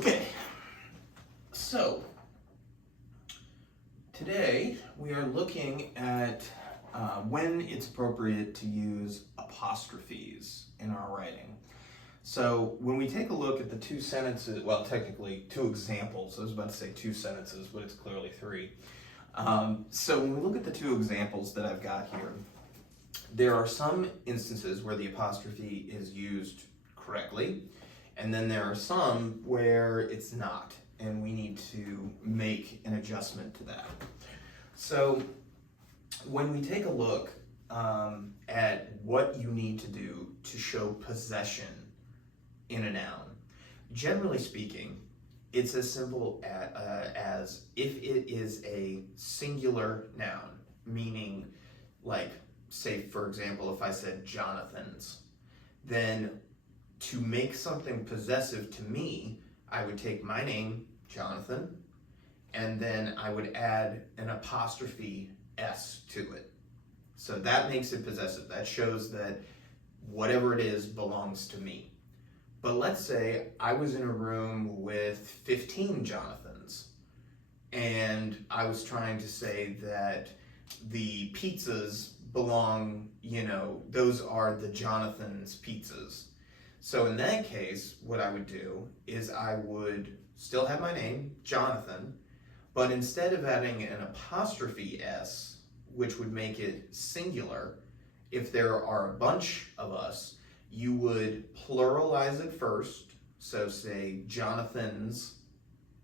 Okay, so today we are looking at when it's appropriate to use apostrophes in our writing. So when we take a look at the two sentences, well, technically two examples. I was about to say two sentences, but it's clearly three. So when we look at the two examples that I've got here, there are some instances where the apostrophe is used correctly, and then there are some where it's not, and we need to make an adjustment to that. So when we take a look at what you need to do to show possession in a noun, generally speaking, it's as simple as if it is a singular noun, meaning like, say, for example, if I said Jonathan's, then to make something possessive to me, I would take my name, Jonathan, and then I would add an apostrophe S to it. So that makes it possessive. That shows that whatever it is belongs to me. But let's say I was in a room with 15 Jonathans, and I was trying to say that the pizzas belong, those are the Jonathan's pizzas. So in that case, what I would do is I would still have my name, Jonathan, but instead of adding an apostrophe S, which would make it singular, if there are a bunch of us, you would pluralize it first. So say Jonathans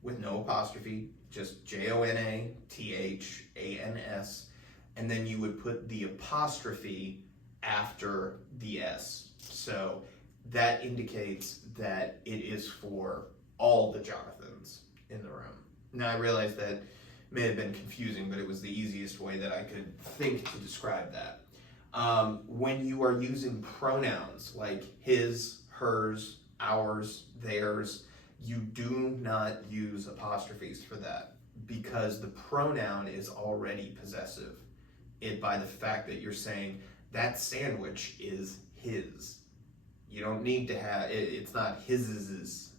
with no apostrophe, just Jonathans, and then you would put the apostrophe after the S. So that indicates that it is for all the Jonathans in the room. Now I realize that may have been confusing, but it was the easiest way that I could think to describe that. When you are using pronouns like his, hers, ours, theirs, you do not use apostrophes for that because the pronoun is already possessive by the fact that you're saying that sandwich is his. You don't need to have, it's not his's,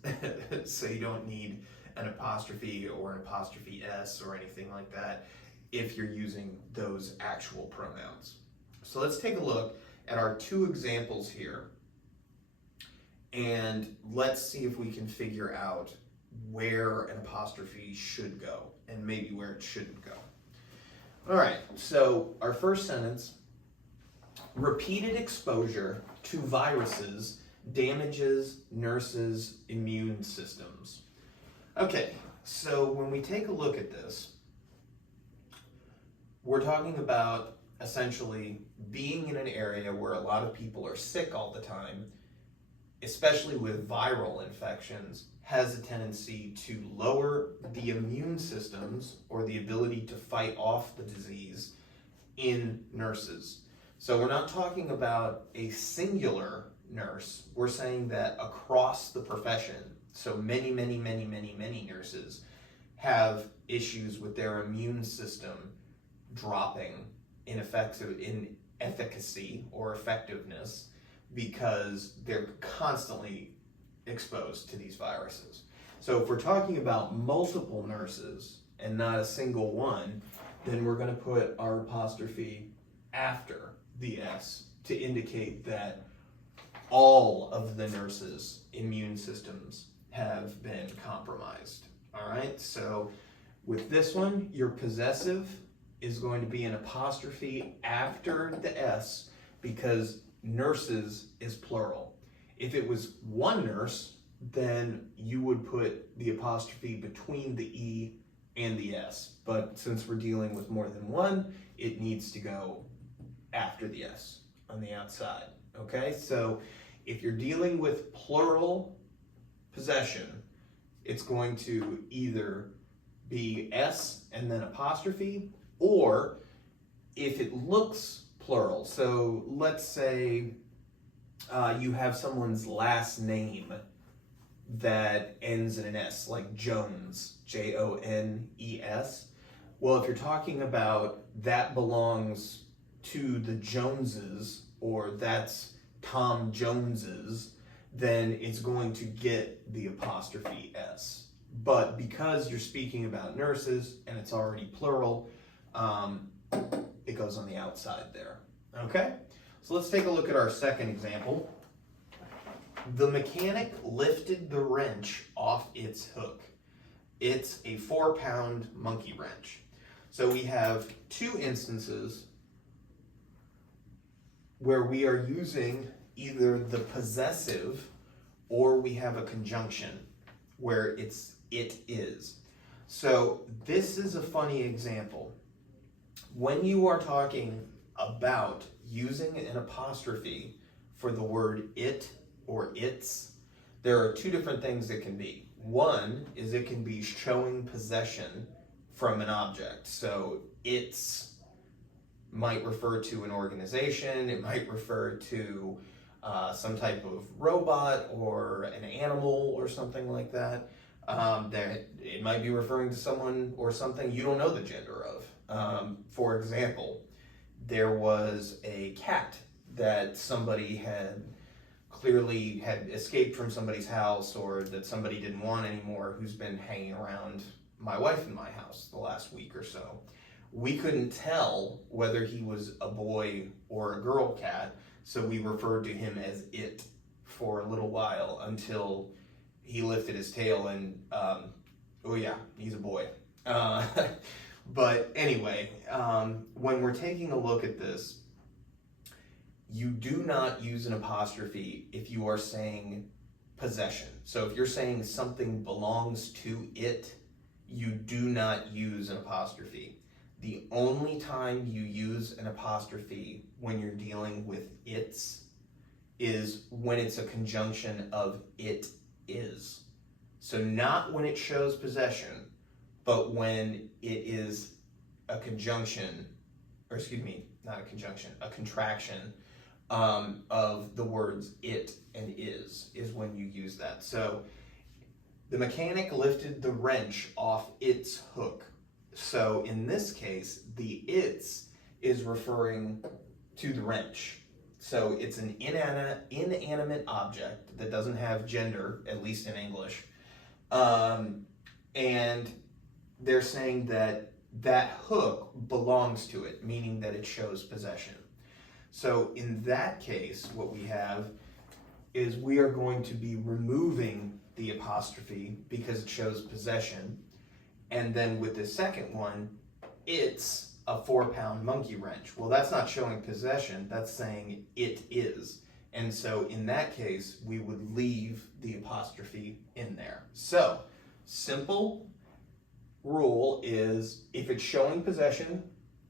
so you don't need an apostrophe or an apostrophe S or anything like that if you're using those actual pronouns. So let's take a look at our two examples here, and let's see if we can figure out where an apostrophe should go and maybe where it shouldn't go. All right, so our first sentence, repeated exposure to viruses damages nurses' immune systems. Okay, so when we take a look at this, we're talking about essentially being in an area where a lot of people are sick all the time, especially with viral infections, has a tendency to lower the immune systems or the ability to fight off the disease in nurses. So we're not talking about a singular nurse. We're saying that across the profession, so many nurses have issues with their immune system dropping in efficacy or effectiveness because they're constantly exposed to these viruses. So if we're talking about multiple nurses and not a single one, then we're going to put our apostrophe after the S to indicate that all of the nurses' immune systems have been compromised. All right, so with this one, your possessive is going to be an apostrophe after the S because nurses is plural. If it was one nurse, then you would put the apostrophe between the E and the S. But since we're dealing with more than one, it needs to go after the S on the outside. Okay, so if you're dealing with plural possession, it's going to either be S and then apostrophe, or if it looks plural, so let's say you have someone's last name that ends in an S, like Jones, Jones. Well, if you're talking about that belongs to the Joneses, or that's Tom Jones's, then it's going to get the apostrophe S. But because you're speaking about nurses and it's already plural, it goes on the outside there. Okay? So let's take a look at our second example. The mechanic lifted the wrench off its hook. It's a 4-pound monkey wrench. So we have two instances where we are using either the possessive or we have a conjunction where it is. So this is a funny example. When you are talking about using an apostrophe for the word it or its, there are two different things it can be. One is it can be showing possession from an object. So its might refer to an organization, it might refer to some type of robot or an animal or something like that. It might be referring to someone or something you don't know the gender of. For example, there was a cat that somebody had clearly had escaped from somebody's house or that somebody didn't want anymore, who's been hanging around my wife and my house the last week or so. We couldn't tell whether he was a boy or a girl cat, so we referred to him as it for a little while until he lifted his tail and, oh yeah, he's a boy. But anyway, when we're taking a look at this, you do not use an apostrophe if you are saying possession. So if you're saying something belongs to it, you do not use an apostrophe. The only time you use an apostrophe when you're dealing with its is when it's a conjunction of it is. So not when it shows possession, but when it is a conjunction, or excuse me, not a conjunction, a contraction of the words it and is when you use that. So the mechanic lifted the wrench off its hook. So in this case, the its is referring to the wrench. So it's an inanimate object that doesn't have gender, at least in English. And they're saying that that hook belongs to it, meaning that it shows possession. So in that case, what we have is we are going to be removing the apostrophe because it shows possession. And then with the second one, it's a 4-pound monkey wrench. Well, that's not showing possession, that's saying it is. And so in that case, we would leave the apostrophe in there. So, simple rule is if it's showing possession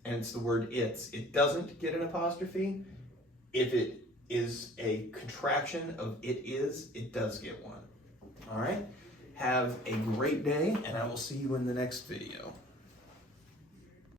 and it's the word its, it doesn't get an apostrophe. If it is a contraction of it is, it does get one. All right? Have a great day, and I will see you in the next video.